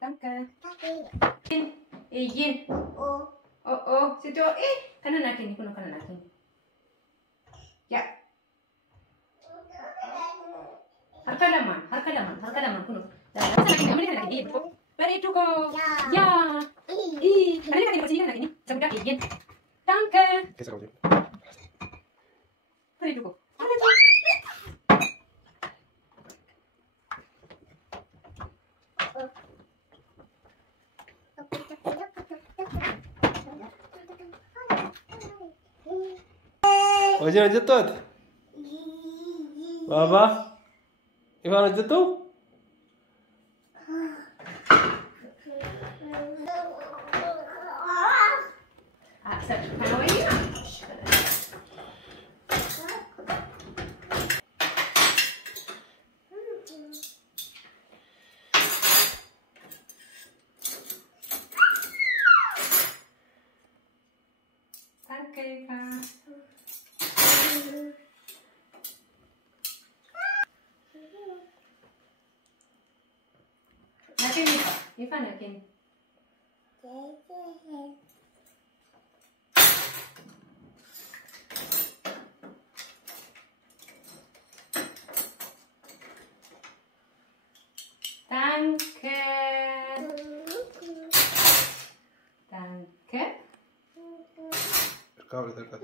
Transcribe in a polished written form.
Danke. Yin. Oh. Situ. Kanan akin. Kuno kanan akin. Ya. Harka laman. Kuno. Very to go. Ya. Kanan akin sini kanan akin. Sebentar yin. Danke. Very to go. Hoje jatuh? Baba? Ivan jatuh? Danke, Kak. Yakin nih, Pak? Ivan yakin? Danke. Danke. Kau dekat.